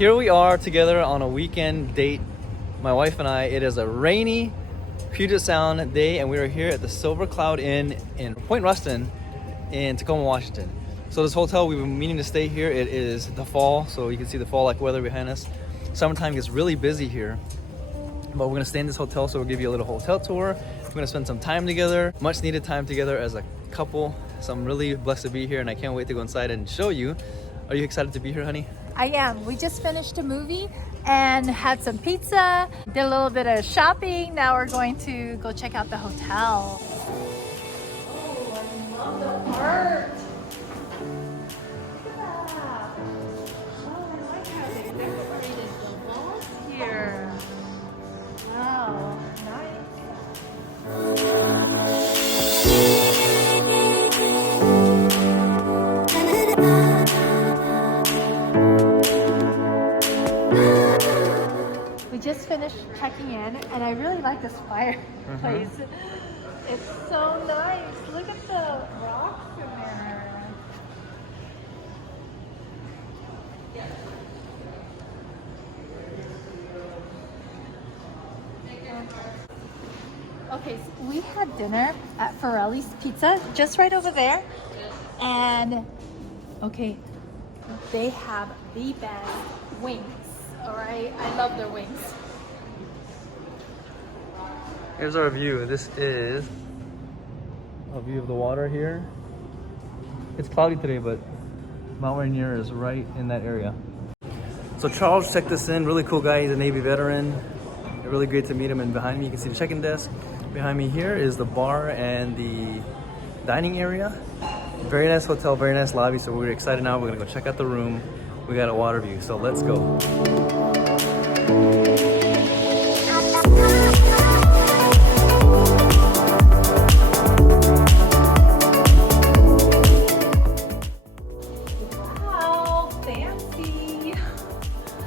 Here we are together on a weekend date, my wife and I. It is a rainy Puget Sound day, and we are here at the Silver Cloud Inn in Point Ruston in Tacoma, Washington. So this hotel, we've been meaning to stay here. It is the fall, so you can see the fall-like weather behind us. Summertime gets really busy here, but we're gonna stay in this hotel, so we'll give you a little hotel tour. We're gonna spend some time together, much needed time together as a couple. So I'm really blessed to be here, and I can't wait to go inside and show you. Are you excited to be here, honey? I am. We just finished a movie and had some pizza, did a little bit of shopping. Now we're going to go check out the hotel. Oh, I love the art. Look at that. Oh, I like how they decorated the walls here. Wow, nice. Just finished checking in, and I really like this fireplace. It's so nice. Look at the rocks in there. Okay, so we had dinner at Forelli's Pizza, just right over there. And okay, they have the best wings. All right, I love their wings. Here's our view. This is a view of the water here. It's cloudy today, but Mount Rainier is right in that area. So Charles checked us in, really cool guy. He's a Navy veteran. Really great to meet him. And behind me, you can see the check-in desk. Behind me here is the bar and the dining area. Very nice hotel, very nice lobby. So we're excited now. We're gonna go check out the room. We got a water view, so let's go. Wow, fancy.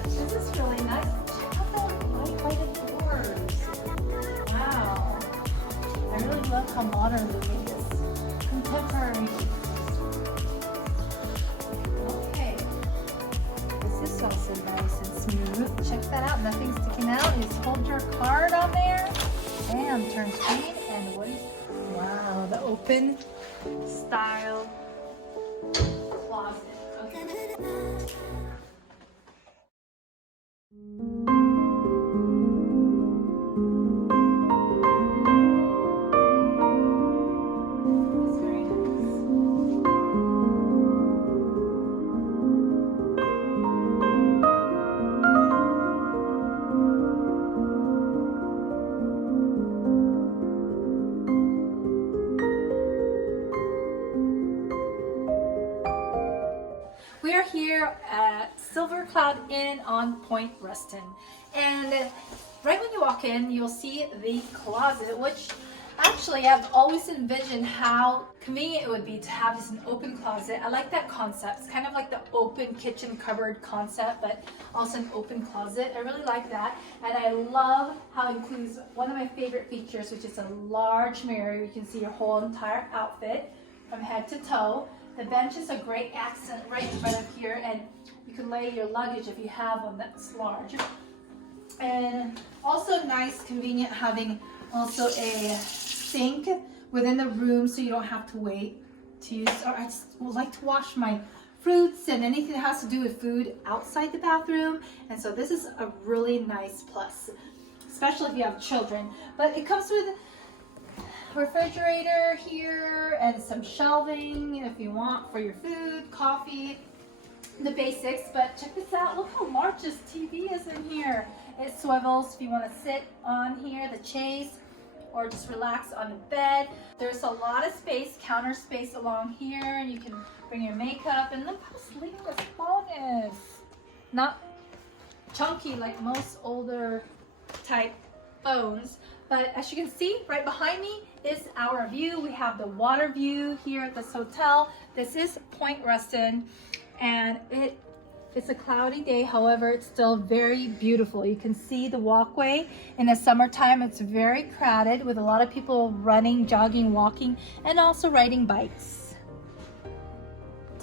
This is really nice. Check out the white doors. Wow. I really love how modern it is. Contemporary. Also nice and smooth. Check that out. Nothing sticking out. Just hold your card on there. Bam, turn screen, and what is, wow, the open style closet. Okay. We are here at Silver Cloud Inn on Point Ruston, and right when you walk in, you'll see the closet, which actually I've always envisioned how convenient it would be to have this an open closet. I like that concept. It's kind of like the open kitchen cupboard concept, but also an open closet. I really like that, and I love how it includes one of my favorite features, which is a large mirror. You can see your whole entire outfit from head to toe. The bench is a great accent right in front of here, and you can lay your luggage if you have one that's large. And also nice, convenient having also a sink within the room, so you don't have to wait to use, or I just would like to wash my fruits and anything that has to do with food outside the bathroom. And so this is a really nice plus, especially if you have children. But it comes with refrigerator here and some shelving if you want for your food, coffee, the basics. But check this out, look how large this TV is in here. It swivels if you want to sit on here, the chase, or just relax on the bed. There's a lot of space, counter space along here, and you can bring your makeup. And look how sleek this phone is. Not chunky like most older type phones. But as you can see, right behind me is our view. We have the water view here at this hotel. This is Point Ruston, and it's a cloudy day. However, it's still very beautiful. You can see the walkway. In the summertime, it's very crowded with a lot of people running, jogging, walking, and also riding bikes.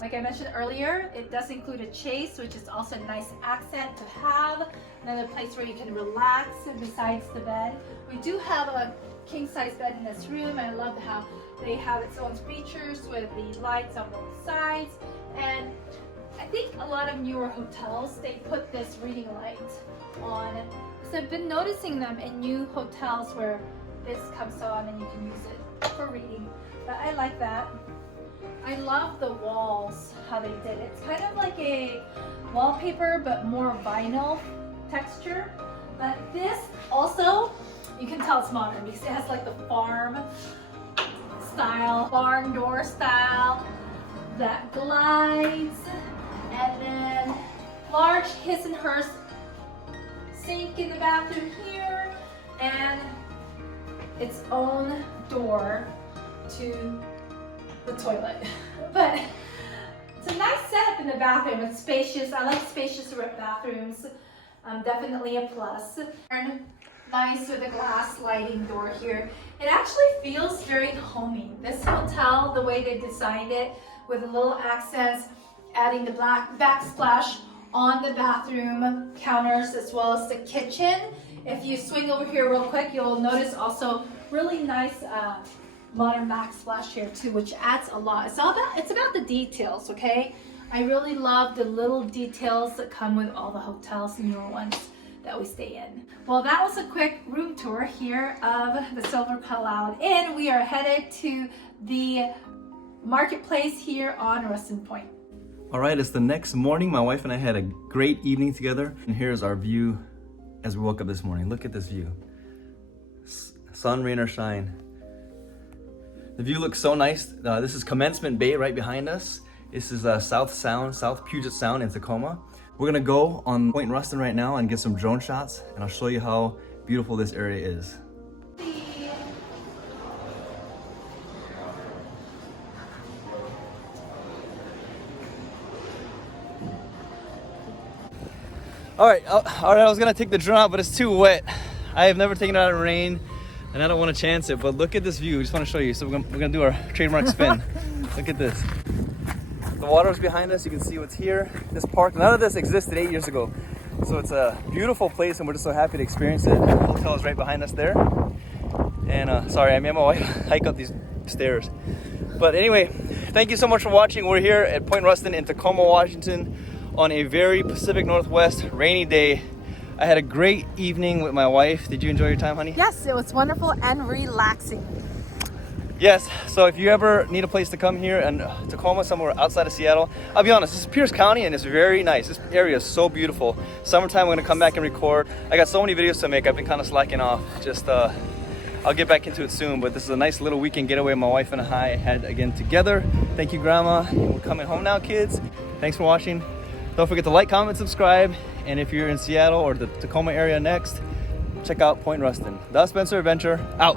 Like I mentioned earlier, it does include a chase, which is also a nice accent to have. Another place where you can relax besides the bed. We do have a king-size bed in this room. I love how they have its own features with the lights on both sides. And I think a lot of newer hotels, they put this reading light on. So I've been noticing them in new hotels where this comes on and you can use it for reading. But I like that. I love the walls, how they did it. It's kind of like a wallpaper, but more vinyl texture. But this also, you can tell it's modern because it has like the farm style, barn door style, that glides, and then large his and hers sink in the bathroom here, and its own door to the toilet. But it's a nice setup in the bathroom. It's spacious. I like spacious bathrooms. Definitely a plus. And nice with a glass sliding door here. It actually feels very homey. This hotel, the way they designed it with little accents, adding the black backsplash on the bathroom counters as well as the kitchen. If you swing over here real quick, you'll notice also really nice modern backsplash here too, which adds a lot. It's about the details, okay? I really love the little details that come with all the hotels, newer ones that we stay in. Well, that was a quick room tour here of the Silver Cloud Inn. We are headed to the marketplace here on Ruston Point. All right, it's the next morning. My wife and I had a great evening together. And here's our view as we woke up this morning. Look at this view. Sun, rain, or shine. The view looks so nice. This is Commencement Bay right behind us. This is South Puget Sound in Tacoma. We're gonna go on Point Ruston right now and get some drone shots, and I'll show you how beautiful this area is. All right, I was gonna take the drone out, but it's too wet. I have never taken it out in rain, and I don't want to chance it, but look at this view. I just want to show you. So we're gonna do our trademark spin. Look at this. The water is behind us. You can see what's here. This park, none of this existed 8 years ago. So it's a beautiful place, and we're just so happy to experience it. The hotel is right behind us there. And sorry, I made my wife hike up these stairs. But anyway, thank you so much for watching. We're here at Point Ruston in Tacoma, Washington on a very Pacific Northwest rainy day. I had a great evening with my wife. Did you enjoy your time, honey? Yes, it was wonderful and relaxing. Yes, so if you ever need a place to come here in Tacoma, somewhere outside of Seattle, I'll be honest, this is Pierce County and it's very nice. This area is so beautiful. Summertime, we're gonna come back and record. I got so many videos to make. I've been kind of slacking off. I'll get back into it soon, but this is a nice little weekend getaway my wife and I had again together. Thank you, Grandma. We're coming home now, kids. Thanks for watching. Don't forget to like, comment, subscribe. And if you're in Seattle or the Tacoma area next, check out Point Ruston. The Spencer Adventure, out.